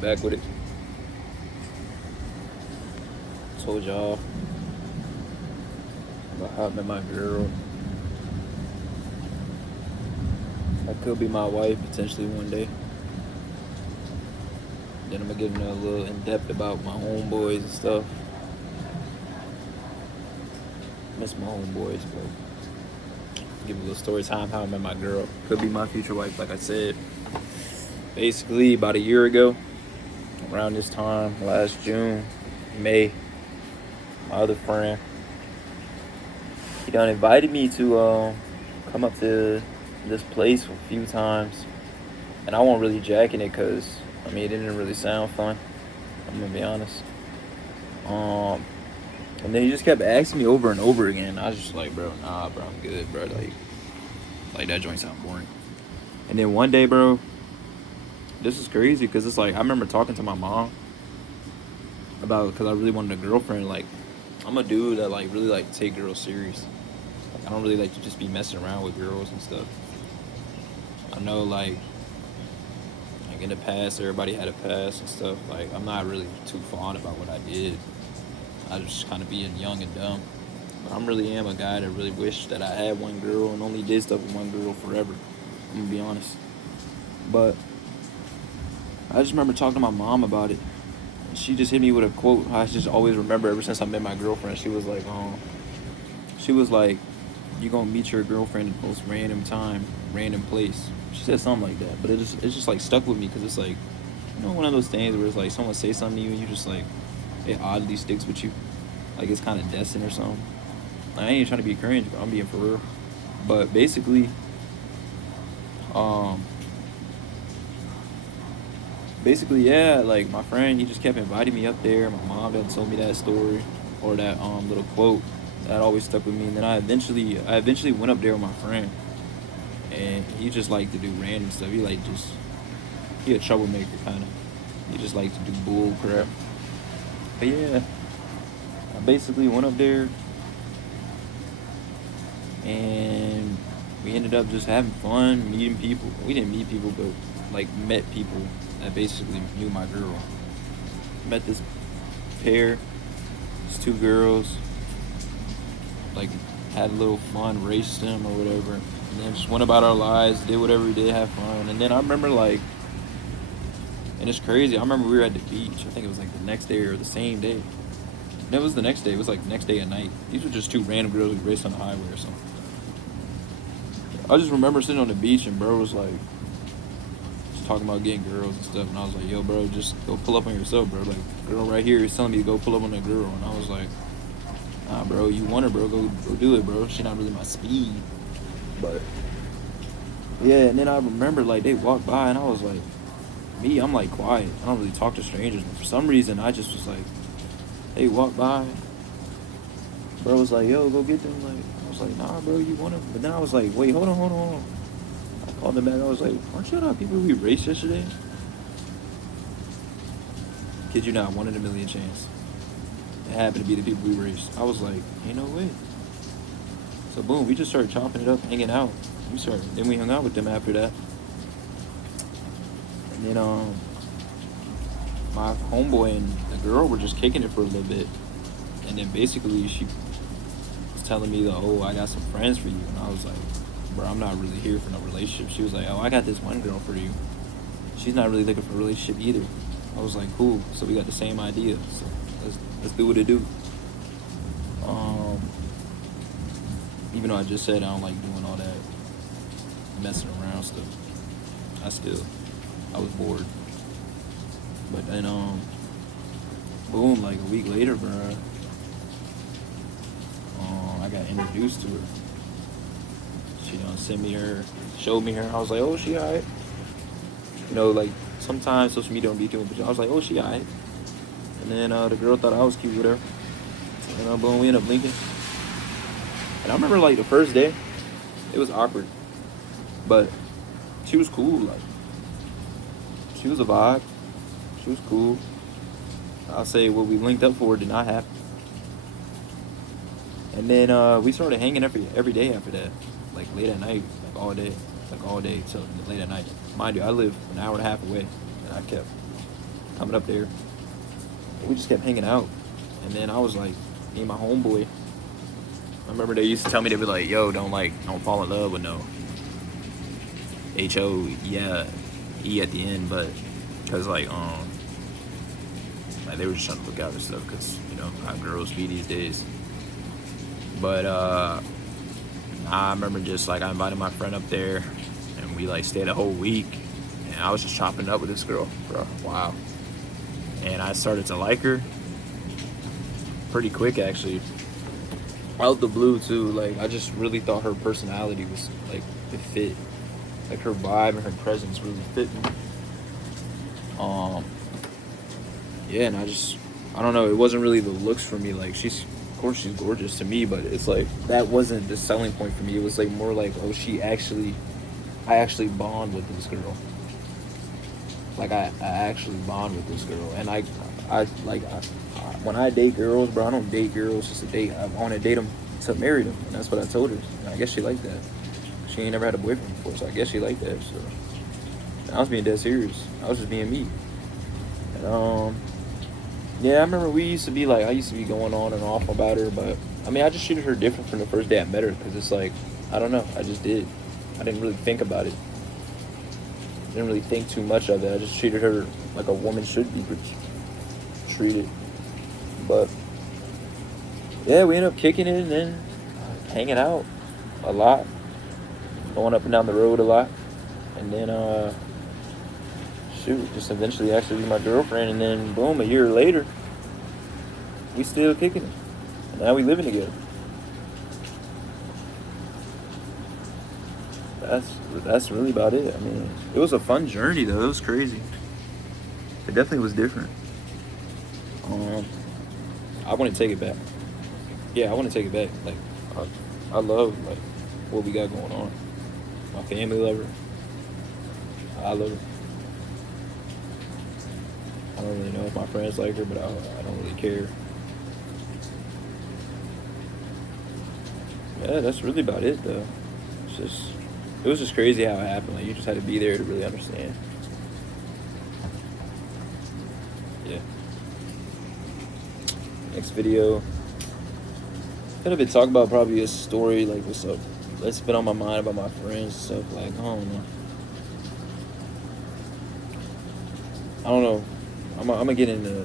Back with it. Told y'all about how I met my girl. That could be my wife potentially one day. Then I'm gonna get into a little in depth about my homeboys and stuff. Miss my homeboys, but give a little story time how I met my girl. Could be my future wife, like I said. Basically, about a year ago, around this time, last June, May, my other friend, he done invited me to come up to this place a few times, and I wasn't really jacking it because it didn't really sound fun. I'm gonna be honest. And then he just kept asking me over and over again. I was just like, bro, nah, bro, I'm good, bro. Like that joint sound boring. And then one day, bro, this is crazy because it's like I remember talking to my mom about because I really wanted a girlfriend. Like, I'm a dude that like really like take girls serious. Like, I don't really like to just be messing around with girls and stuff. I know like in the past everybody had a past and stuff. Like, I'm not really too fond about what I did. I just kind of being young and dumb. But I really am a guy that really wished that I had one girl and only did stuff with one girl forever. I'm gonna be honest. But I just remember talking to my mom about it. And she just hit me with a quote I just always remember ever since I met my girlfriend. She was like, you gonna meet your girlfriend at the most random time, random place. She said something like that. But it's just like stuck with me because it's like, one of those things where it's like someone say something to you and you just like, it oddly sticks with you. Like it's kind of destined or something. Like, I ain't trying to be cringe, but I'm being for real. But basically, um, yeah, like my friend, he just kept inviting me up there. My mom done told me that story or that little quote that always stuck with me. And then I eventually went up there with my friend, and he just liked to do random stuff. He a troublemaker kind of. He just liked to do bull crap. But yeah, I basically went up there, and we ended up just having fun, meeting people. We didn't meet people, but like met people that basically knew my girl. Met this pair, these two girls, like had a little fun, raced them or whatever, and then just went about our lives, did whatever we did, have fun. And then I remember and it's crazy, I remember we were at the beach. I think it was like the next day or the same day. No, it was the next day. It was like the next day at night. These were just two random girls we raced on the highway or something. I just remember sitting on the beach and bro was like, just talking about getting girls and stuff. And I was like, yo, bro, just go pull up on yourself, bro. Like, girl right here is telling me to go pull up on that girl. And I was like, nah, bro, you want her, bro. Go do it, bro. She not really my speed. But, yeah, and then I remember, like, they walked by and I was like, I'm like quiet. I don't really talk to strangers. But for some reason, I just was like, they walked by. Bro was like, yo, go get them. Like, I was like, nah, bro, you want them? But then I was like, wait, hold on. I called them back. I was like, aren't you not people we raced yesterday? Kid you not, 1 in a million chance. It happened to be the people we raced. I was like, ain't no way. So boom, we just started chopping it up, hanging out. Then we hung out with them after that. And then my homeboy and the girl were just kicking it for a little bit. And then basically she was telling me, oh, I got some friends for you. And I was like, bro, I'm not really here for no relationship. She was like, oh, I got this one girl for you. She's not really looking for a relationship either. I was like, cool. So we got the same idea. So let's do what it do. Even though I just said I don't like doing all that messing around stuff, I was bored. But then boom, like a week later, bro, I got introduced to her. She showed me her. I was like, oh, she alright. Like sometimes social media don't be doing, but I was like, oh, she alright. And then the girl thought I was cute with her. And boom, we ended up linking. And I remember like the first day, it was awkward, but she was cool. Like, she was a vibe. She was cool. I'll say what we linked up for did not happen. And then we started hanging every day after that, like late at night, like all day till late at night. Mind you, I live an hour and a half away, and I kept coming up there. We just kept hanging out. And then I was like, me and my homeboy. I remember they used to tell me, they'd be like, yo, don't fall in love with no H-O, yeah, E at the end, but, cause like they were just trying to look out and stuff, cause, you know, how girls be these days. But, I remember just like, I invited my friend up there, and we like stayed a whole week, and I was just chopping it up with this girl for a while. And I started to like her pretty quick, actually. Out the blue too. Like, I just really thought her personality was like, it fit. Like, her vibe and her presence really fit me. Yeah, and I don't know, it wasn't really the looks for me. Like, of course she's gorgeous to me, but it's like, that wasn't the selling point for me. It was like more like, oh, I actually bond with this girl. Like, I actually bond with this girl. And when I date girls, bro, I don't date girls just to date. I want to date them to marry them. And that's what I told her. And I guess she liked that. She ain't never had a boyfriend before, so I guess she liked that. So, and I was being dead serious. I was just being me. And, yeah, I remember I used to be going on and off about her, but, I mean, I just treated her different from the first day I met her, because it's like, I don't know, I just did. I didn't really think about it. Didn't really think too much of it. I just treated her like a woman should be treated. But yeah, we ended up kicking it and then hanging out a lot, going up and down the road a lot, and then just eventually actually be my girlfriend. And then boom, a year later, we still kicking it, and now we living together. That's really about it. I mean, it was a fun journey though. It was crazy. It definitely was different. I want to take it back. Yeah, I want to take it back. Like, I love like what we got going on. My family love her. I love her. I don't really know if my friends like her, but I don't really care. Yeah, that's really about it though. It was just crazy how it happened. Like, you just had to be there to really understand. Yeah. Next video, gonna be talking about probably a story like what's been on my mind about my friends and stuff. Like, I don't know. I'm gonna get into